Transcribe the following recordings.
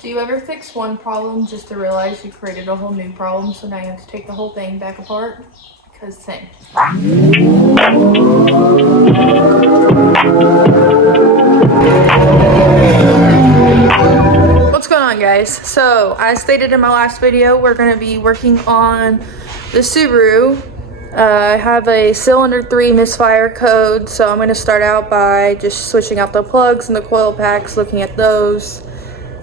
Do you ever fix one problem just to realize you created a whole new problem, so now you have to take the whole thing back apart? Because same. What's going on, guys? So as stated in my last video, we're going to be working on the Subaru. I have a cylinder 3 misfire code, so I'm going to start out by just switching out the plugs and the coil packs, looking at those,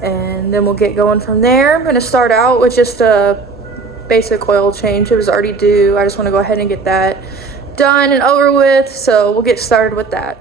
and then we'll get going from there. I'm going to start out with just a basic oil change. It was already due. I just want to go ahead and get that done and over with, so we'll get started with that.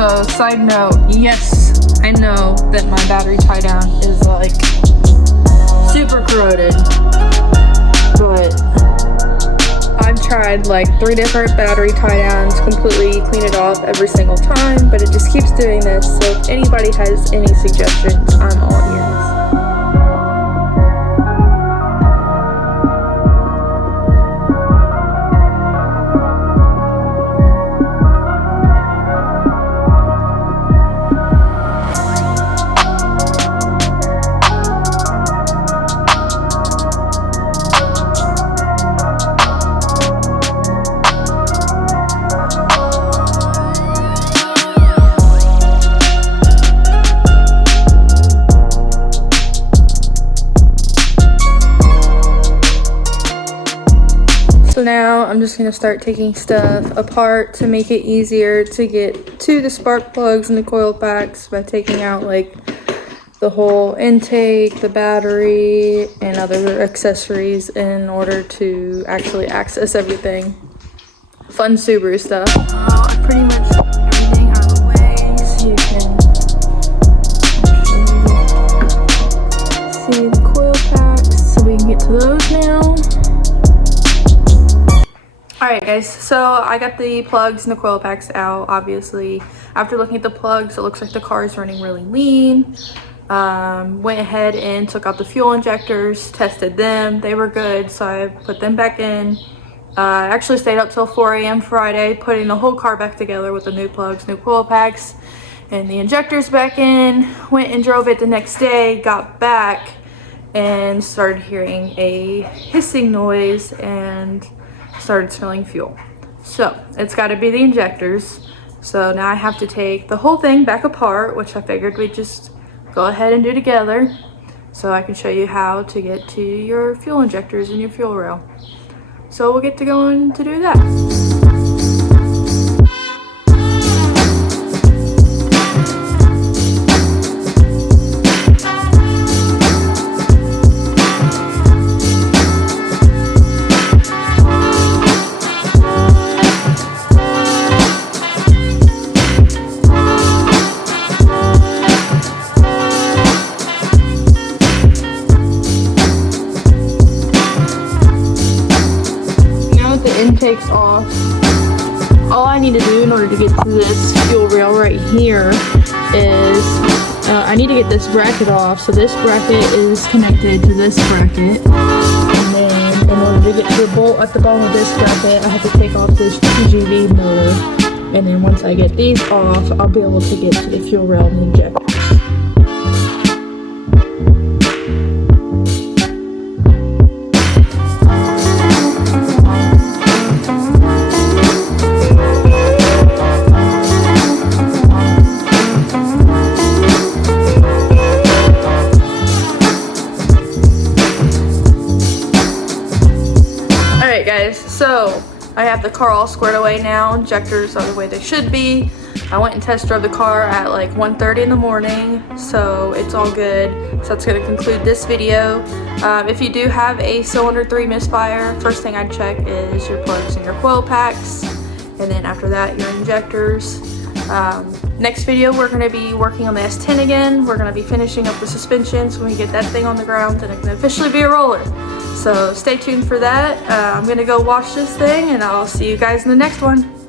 So, side note, yes, I know that my battery tie down is like super corroded, but I've tried like 3 different battery tie downs, completely clean it off every single time, but it just keeps doing this. So if anybody has any suggestions, I'm all ears. So now I'm just going to start taking stuff apart to make it easier to get to the spark plugs and the coil packs by taking out like the whole intake, the battery, and other accessories in order to actually access everything. Fun Subaru stuff. I pretty much got everything out of the way so you can see the coil packs, so we can get to those now. Alright guys, so I got the plugs and the coil packs out. Obviously, after looking at the plugs, it looks like the car is running really lean. Went ahead and took out the fuel injectors, tested them. They were good, so I put them back in. I actually stayed up till 4 a.m. Friday, putting the whole car back together with the new plugs, new coil packs, and the injectors back in. Went and drove it the next day, got back, and started hearing a hissing noise and started smelling fuel. So it's got to be the injectors. So now I have to take the whole thing back apart, which I figured we'd just go ahead and do together, so I can show you how to get to your fuel injectors and your fuel rail. So we'll get to going to do that. Intake's off. All I need to do in order to get to this fuel rail right here is I need to get this bracket off. So this bracket is connected to this bracket, and then in order to get to the bolt at the bottom of this bracket, I have to take off this 2GV motor, and then once I get these off, I'll be able to get to the fuel rail and injectors. Guys, so I have the car all squared away now. Injectors are the way they should be. I went and test drove the car at like 1:30 in the morning, so it's all good. So that's going to conclude this video. If you do have a cylinder 3 misfire, first thing I'd check is your plugs and your coil packs, and then after that your injectors. Next video we're going to be working on the S10 again. We're going to be finishing up the suspension so when we get that thing on the ground and it can officially be a roller. So stay tuned for that. I'm going to go wash this thing and I'll see you guys in the next one.